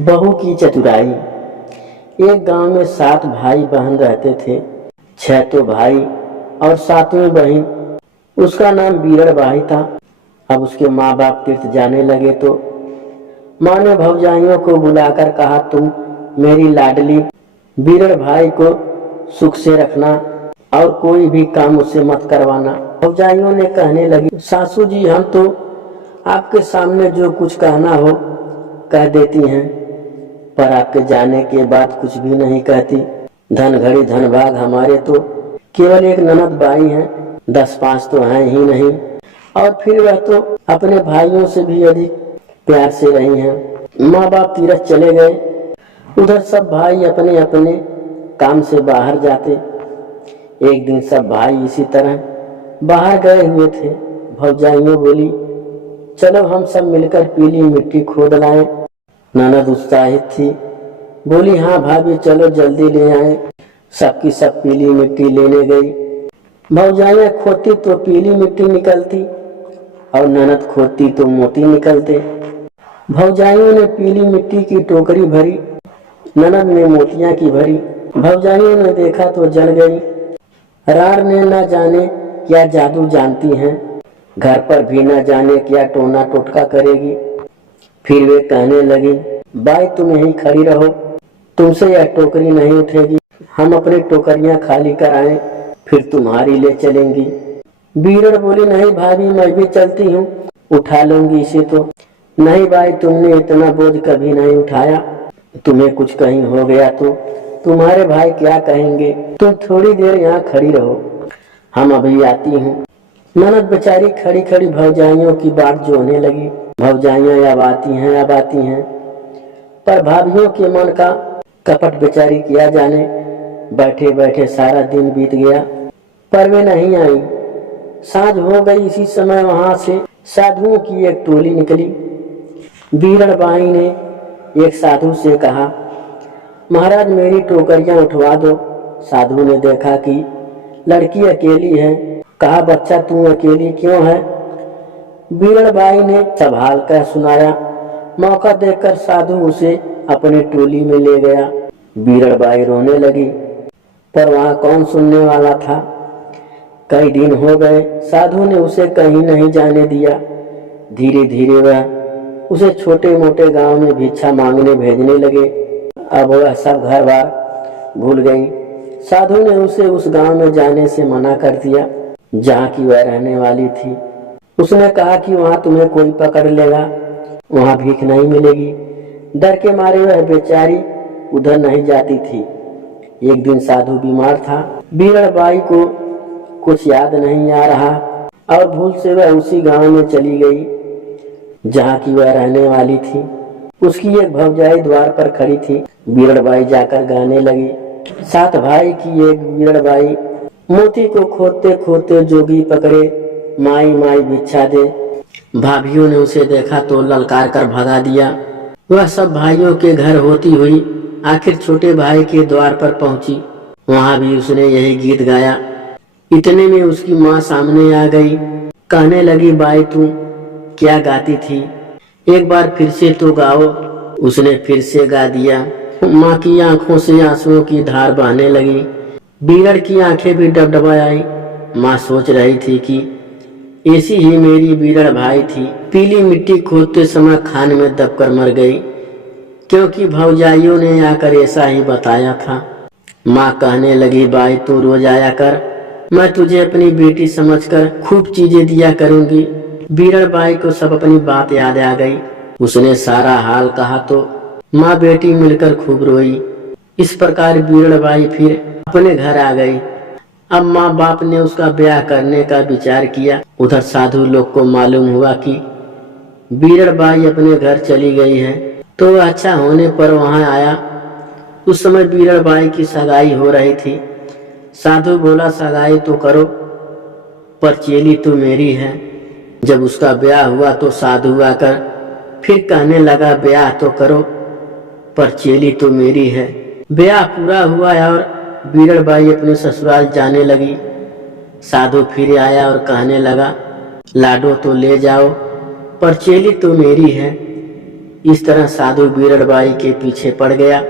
बहू की चतुराई। एक गांव में 7 भाई बहन रहते थे। 6 तो भाई और 7वीं बहन। उसका नाम बीरड़ बाई था। अब उसके माँ बाप तीर्थ जाने लगे तो माँ ने भौजाइयों को बुलाकर कहा, तुम मेरी लाडली बीरड़ भाई को सुख से रखना और कोई भी काम उससे मत करवाना। भौजाइयों ने कहने लगी, सासू जी हम तो आपके सामने जो कुछ कहना हो कह देती हैं, पर आपके जाने के बाद कुछ भी नहीं कहती। धन घड़ी धन भाग हमारे तो केवल एक ननद बाई है, 10-5 तो हैं ही नहीं, और फिर वह तो अपने भाइयों से भी अधिक प्यार से रही हैं। माँ बाप तीरथ चले गए। उधर सब भाई अपने अपने काम से बाहर जाते। एक दिन सब भाई इसी तरह बाहर गए हुए थे। भौजाइयों बोली, चलो हम सब मिलकर पीली मिट्टी खोद लाएं। ननद उत्साहित थी, बोली, हाँ भाभी चलो जल्दी ले आए। सबकी सब पीली मिट्टी लेने गई। भौजाइयां खोदती तो पीली मिट्टी निकलती और ननद खोदती तो मोती निकलते। भौजाइयों ने पीली मिट्टी की टोकरी भरी, ननद ने मोतियां की भरी। भौजाइयों ने देखा तो जल गई। रार ने न जाने क्या जादू जानती हैं, घर पर भी न जाने क्या टोना टोटका करेगी। फिर वे कहने लगी, बाई तुम यहीं खड़ी रहो, तुमसे यह टोकरी नहीं उठेगी। हम अपनी टोकरियां खाली कराएं, फिर तुम्हारी ले चलेंगी। बीरड़ बोली, नहीं भाभी मैं भी चलती हूँ, उठा लूंगी इसे तो। नहीं बाई तुमने इतना बोझ कभी नहीं उठाया, तुम्हें कुछ कहीं हो गया तो तुम्हारे भाई क्या कहेंगे। तुम थोड़ी देर यहाँ खड़ी रहो, हम अभी आती हूँ। ननद बेचारी खड़ी खड़ी भौजाइयों की बात जोहने लगी। भौजाइयां अब आती हैं, पर भाभियों के मन का कपट बेचारी किया जाने। बैठे बैठे सारा दिन बीत गया, पर वे नहीं आई। सांझ हो गई। इसी समय वहां से साधुओं की एक टोली निकली। बीरड़ बाई ने एक साधु से कहा, महाराज मेरी टोकरियां उठवा दो। साधु ने देखा कि लड़की अकेली है, कहा, बच्चा तू अकेली क्यों है। बीरड़ बाई ने संभाल कर सुनाया। मौका देखकर साधु उसे अपनी टोली में ले गया। बीरड़ बाई रोने लगी, पर वहां कौन सुनने वाला था। कई दिन हो गए, साधु ने उसे कहीं नहीं जाने दिया। धीरे धीरे वह उसे छोटे मोटे गांव में भिक्षा मांगने भेजने लगे। अब वह सब घर बार भूल गई। साधु ने उसे उस गांव में जाने से मना कर दिया जहाँ की वह रहने वाली थी। उसने कहा कि वहां तुम्हें कोई पकड़ लेगा, वहां भीख नहीं मिलेगी। डर के मारे वह बेचारी उधर नहीं जाती थी। एक दिन साधु बीमार था। बीरड़ बाई को कुछ याद नहीं आ रहा और भूल से वह उसी गांव में चली गई जहाँ की वह रहने वाली थी। उसकी एक भौजाई द्वार पर खड़ी थी। बीरड़ बाई जाकर गाने लगी, 7 भाई की एक बीरड़ बाई, मोती को खोदते खोदते जोगी पकड़े, माई माई भिक्षा दे। भाभियों ने उसे देखा तो ललकार कर भगा दिया। वह सब भाइयों के घर होती हुई आखिर छोटे भाई के द्वार पर पहुंची। वहां भी उसने यही गीत गाया। इतने में उसकी माँ सामने आ गई। कहने लगी, बाई तू क्या गाती थी, एक बार फिर से तो गाओ। उसने फिर से गा दिया। माँ की आंखों से आंसुओं की धार बहने लगी। बीरड़ की आंखें भी डबडबा आई। माँ सोच रही थी कि ऐसी ही मेरी बीरड़ भाई थी, पीली मिट्टी खोदते समय खान में दबकर मर गई, क्योंकि भौजाइयों ने आकर ऐसा ही बताया था। माँ कहने लगी, बाई तू रोज आया कर, मैं तुझे अपनी बेटी समझकर खूब चीजें दिया करूंगी। बीरड़ बाई को सब अपनी बात याद आ गई। उसने सारा हाल कहा तो माँ बेटी मिलकर खूब रोई। इस प्रकार बीरड़ बाई फिर अपने घर आ गई। अब माँ बाप ने उसका ब्याह करने का विचार किया। उधर साधु लोग को मालूम हुआ कि बीरड़ बाई अपने घर चली गई है, तो अच्छा होने पर वहां आया। उस समय बीरड़ बाई की सगाई हो रही थी। साधु बोला, सगाई तो करो, पर चेली तो मेरी है। जब उसका ब्याह हुआ तो साधु आकर फिर कहने लगा, ब्याह तो करो, पर चेली तो मेरी है। ब्याह पूरा हुआ और बीरड़ बाई अपने ससुराल जाने लगी। साधु फिर आया और कहने लगा, लाडो तो ले जाओ, पर चेली तो मेरी है। इस तरह साधु बीरड़बाई के पीछे पड़ गया।